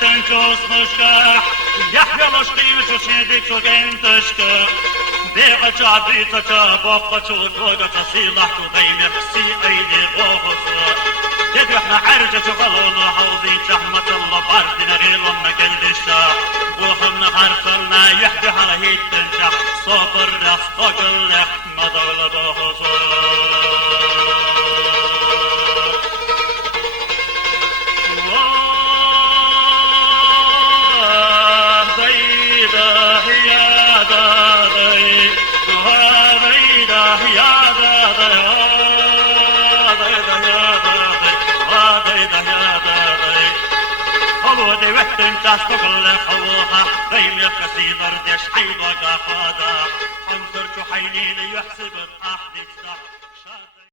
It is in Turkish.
wetten çosmuşka Yahyamış kıymış uçedik çok entişka Beğaça bitaça bokka çolkoga silah kudayne si eydi boğusu Dedi احنا عرجة شغلنا حوزي شحمة الله باردنا غيرنا كالدشا بوخنا حرصلنا يحدي على هيت تنجح صبر رستقل لك مدول بخصوص تستقل حوها بين الكسيدر دش حيضك فادا انصر حينين يحسب الأحد